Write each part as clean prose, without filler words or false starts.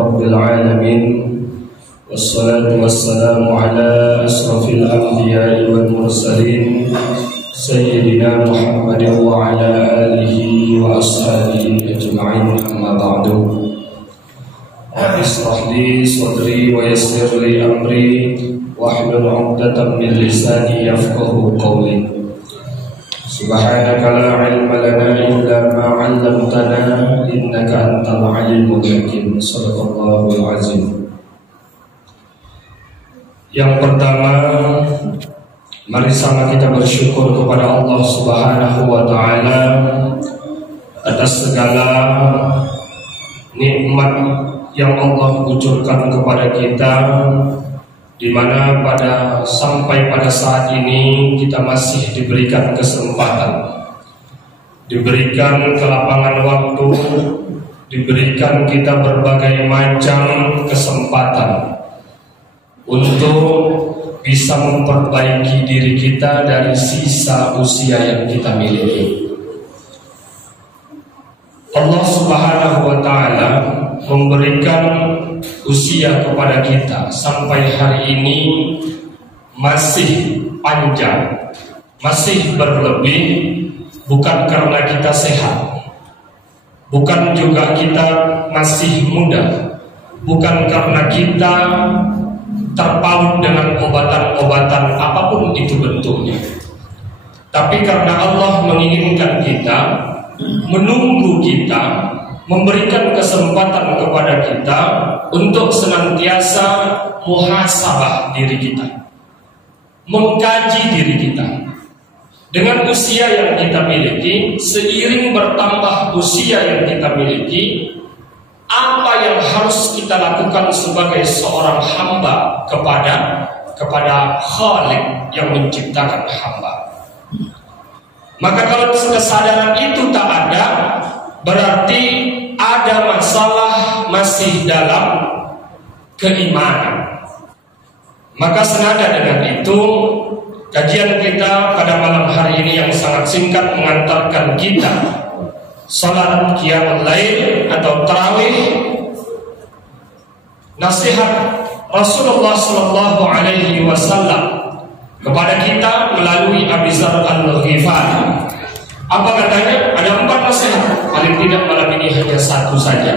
رب العالمين والصلاة والسلام على أشرف الأنبياء والمرسلين سيدنا محمد وعلى آله وأصحابه أجمعين أما بعد اشرح لي صدري ويسر لي أمري واحلل عقدة من لساني يفقهوا قولي سبحانك لا علم لنا إلا ما علمتنا إنك أنت العليم الحكيم صدق الله العظيم. Yang pertama, mari sama kita bersyukur kepada Allah Subhanahu wa taala atas segala nikmat yang Allah ucurkan kepada kita, di mana sampai pada saat ini kita masih diberikan kesempatan, diberikan kelapangan waktu, diberikan kita berbagai macam kesempatan untuk bisa memperbaiki diri kita dari sisa usia yang kita miliki. Allah Subhanahu wa taala memberikan usia kepada kita sampai hari ini masih panjang, masih berlebih, bukan karena kita sehat, bukan juga kita masih muda, bukan karena kita terpaut dengan obatan-obatan apapun itu bentuknya, tapi karena Allah menginginkan kita, menunggu kita, memberikan kesempatan kepada kita untuk senantiasa muhasabah diri kita, mengkaji diri kita. Dengan usia yang kita miliki, seiring bertambah usia yang kita miliki, apa yang harus kita lakukan sebagai seorang hamba kepada Khalik yang menciptakan hamba. Maka kalau kesadaran itu tak ada, berarti ada masalah masih dalam keimanan. Maka senada dengan itu, kajian kita pada malam hari ini yang sangat singkat mengantarkan kita salat qiyamul lail atau tarawih, nasihat Rasulullah sallallahu alaihi wasallam kepada kita melalui Abu Dzar Al-Ghifari. Apa katanya? Ada 4 nasihat, paling tidak malam ini hanya 1 saja.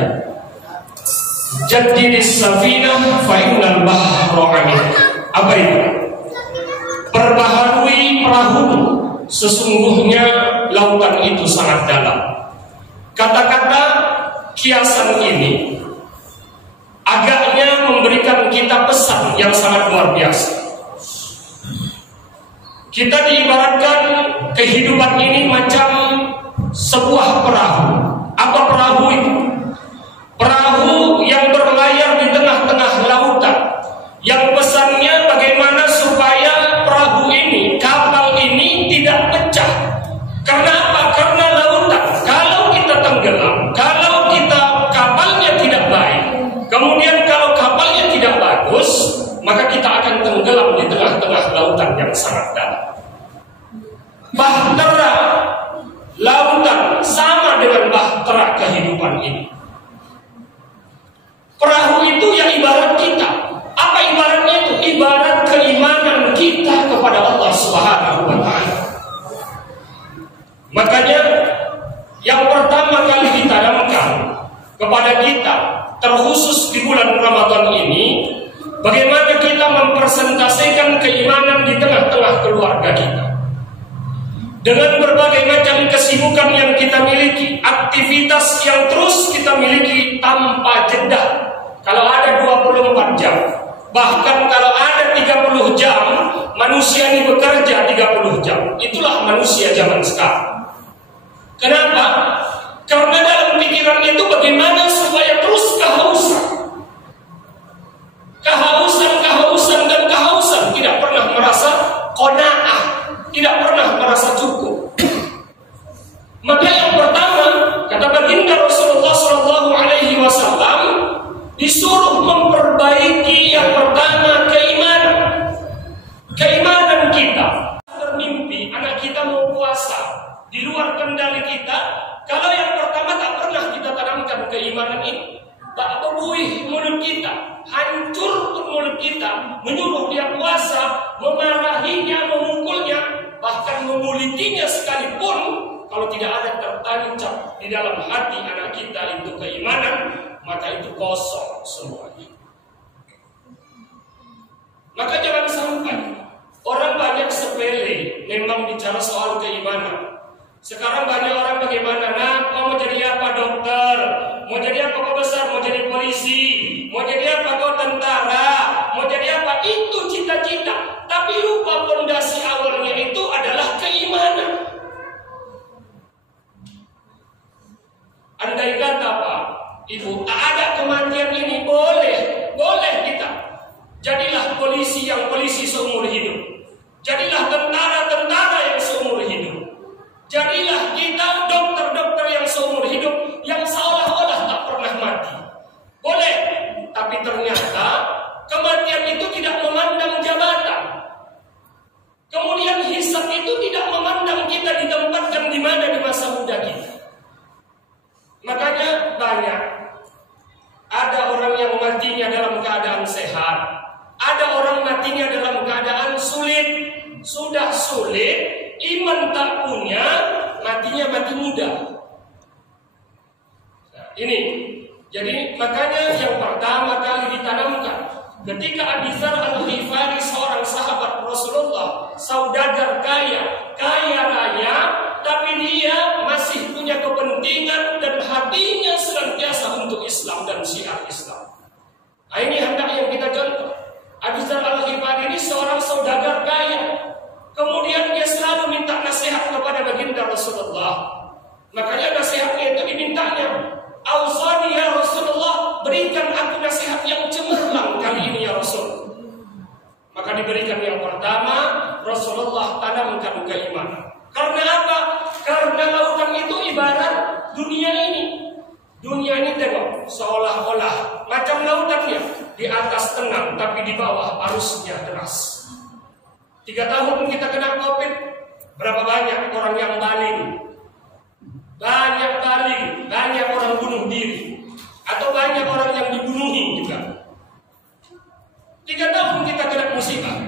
Jaddidis safinah fa innal bahra amik. Apa itu? Perbaharui perahu, sesungguhnya lautan itu sangat dalam. Kata-kata kiasan ini agaknya memberikan kita pesan yang sangat luar biasa. Kita diibaratkan kehidupan ini macam sebuah perahu. Apa perahu itu? Perahu yang berlayar di tengah-tengah lautan, yang pesannya bagaimana supaya perahu ini, kapal ini tidak pecah. Karena apa? Karena lautan. Kalau kita tenggelam, kalau kapalnya tidak baik, kemudian kalau kapalnya tidak bagus, maka kita akan tenggelam di tengah-tengah lautan yang sangat dalam. Bahtera lautan sama dengan bahtera kehidupan ini. Perahu itu yang ibarat kita. Apa ibaratnya itu? Ibarat keimanan kita kepada Allah Subhanahu wa taala. Makanya yang pertama kali ditanamkan kepada kita, terkhusus di bulan Ramadan ini, bagaimana kita mempresentasikan keimanan di tengah-tengah keluarga kita. Dengan berbagai macam kesibukan yang kita miliki, aktivitas yang terus kita miliki tanpa jeda. Kalau ada 24 jam, bahkan kalau ada 30 jam, manusia ini bekerja 30 jam. Itulah manusia zaman sekarang. Kenapa? Karena dalam pikiran itu bagaimana supaya terus kehausan. Dan kehausan tidak pernah merasa qanaah, tidak pernah merasa cukup. Maka yang pertama, kata baginda Rasulullah sallallahu alaihi wasallam, disuruh memperbaiki yang pertama keimanan kita. Bermimpi anak kita mau puasa di luar kendali kita, kalau yang pertama tak pernah kita tanamkan keimanan ini, tak berbuih kita, hancur pun mulut kita, menyuruh dia puasa, memarahinya, memukulnya, bahkan membulikinya sekalipun, kalau tidak ada tertancap di dalam hati anak kita itu keimanan, maka itu kosong semuanya. Maka jangan sampai orang banyak sepele memang bicara soal keimanan. Sekarang banyak orang bagaimana, nah, kau mau jadi apa dokter, mau jadi apa kau besar, mau jadi polisi, mau jadi apa kau tentara, mau jadi apa, itu cita-cita. Tapi lupa fondasi awalnya itu adalah keimanan. Andai kata Pak, Ibu, tak ada kematian ini, boleh kita. Jadilah polisi yang polisi seumur hidup. Jadilah tentara yang seumur hidup. Jadilah kita dokter-dokter yang seumur hidup, yang seolah-olah tak pernah mati. Boleh, tapi ternyata kematian itu tidak memandang jabatan. Kemudian hisab itu tidak memandang kita ditempatkan di mana di masa muda kita. Makanya banyak. Ada orang yang matinya dalam keadaan sehat. Ada orang matinya dalam keadaan sulit. Sudah sulit, iman tak punya, matinya mati muda. Nah, ini. Jadi makanya yang pertama kali ditanamkan ketika Abi Dzar Al-Ghifari, seorang sahabat Rasulullah, saudagar kaya raya, tapi dia masih punya kepentingan dan hatinya senantiasa untuk Islam dan syiar Islam. Nah, ini hendak yang kita contoh. Abi Dzar Al-Ghifari ini seorang saudagar kaya. Kemudian dia selalu minta nasihat kepada baginda Rasulullah. Makanya nasihatnya itu dimintanya, "Ausani ya Rasulullah, berikan aku nasihat yang cemerlang kali ini ya Rasul." Maka diberikan yang pertama, Rasulullah tanamkan keimanan. Karena apa? Karena lautan itu ibarat dunia ini. Dunia ini tengok, seolah-olah macam lautannya, di atas tenang tapi di bawah arusnya deras. 3 tahun kita kena COVID, berapa banyak orang yang baling, banyak orang bunuh diri, atau banyak orang yang dibunuhi juga. 3 tahun kita kena musibah.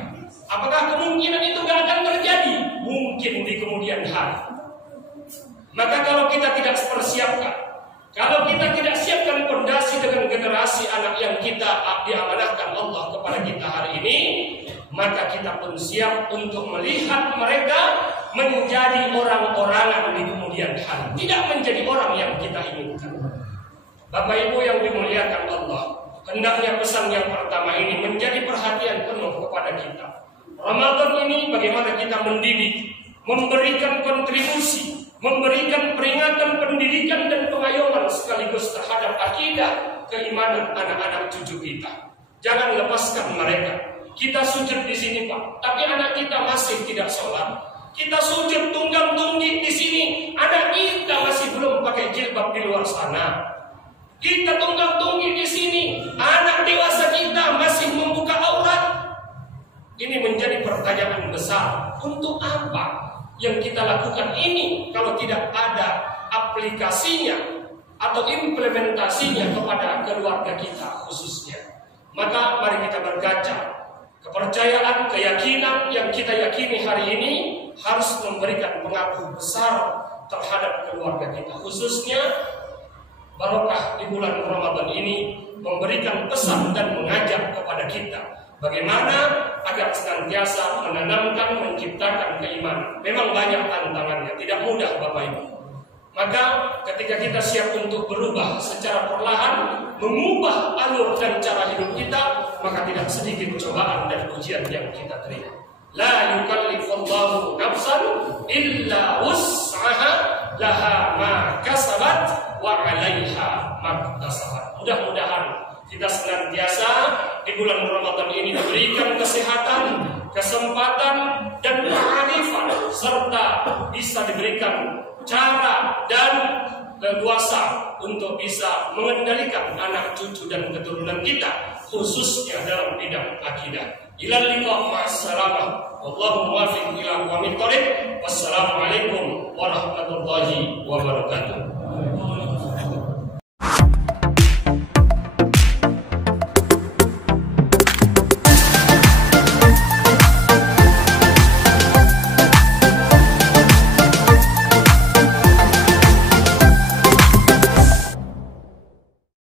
Apakah kemungkinan itu gak akan terjadi? Mungkin di kemudian hari. Maka kalau kita tidak persiapkan, kalau kita tidak siapkan fondasi dengan generasi anak yang kita diamanahkan Allah kepada kita hari ini, maka kita pun siap untuk melihat mereka menjadi orang-orangan di kemudian hari, tidak menjadi orang yang kita inginkan. Bapak Ibu yang dimuliakan Allah, hendaknya pesan yang pertama ini menjadi perhatian penuh kepada kita. Ramadan ini bagaimana kita mendidik, memberikan kontribusi, memberikan peringatan, pendidikan dan pengayoman sekaligus terhadap akidah keimanan anak-anak cucu kita. Jangan lepaskan mereka. Kita sujud di sini Pak, tapi anak kita masih tidak sholat. Kita sujud tunggang-tunggi di sini, anak kita masih belum pakai jilbab di luar sana. Kita tunggang-tunggi di sini, anak dewasa kita masih membuka aurat. Ini menjadi pertanyaan besar. Untuk apa yang kita lakukan ini kalau tidak ada aplikasinya atau implementasinya kepada keluarga kita khususnya? Maka mari kita berkaca. Kepercayaan, keyakinan yang kita yakini hari ini harus memberikan pengaruh besar terhadap keluarga kita. Khususnya barokah di bulan Ramadan ini memberikan pesan dan mengajak kepada kita bagaimana agar senantiasa menanamkan, menciptakan keimanan. Memang banyak tantangannya, tidak mudah Bapak Ibu. Maka ketika kita siap untuk berubah secara perlahan, mengubah alur dan cara hidup kita, maka tidak sedikit cobaan dan ujian yang kita terima. La yukallifullahu nafsan illa wus'aha, laha ma kasabat wa 'alaiha ma kasabat. Mudah-mudahan kita senantiasa di bulan Ramadan ini diberikan kesehatan, kesempatan dan kearifan, serta bisa diberikan cara dan leluasa untuk bisa mengendalikan anak cucu dan keturunan kita, khususnya dalam bidang akidah. Ilal liqa ma'assalamah. Wallahu muwaffiq ila aqwamit thoriq. Wassalamualaikum warahmatullahi wabarakatuh.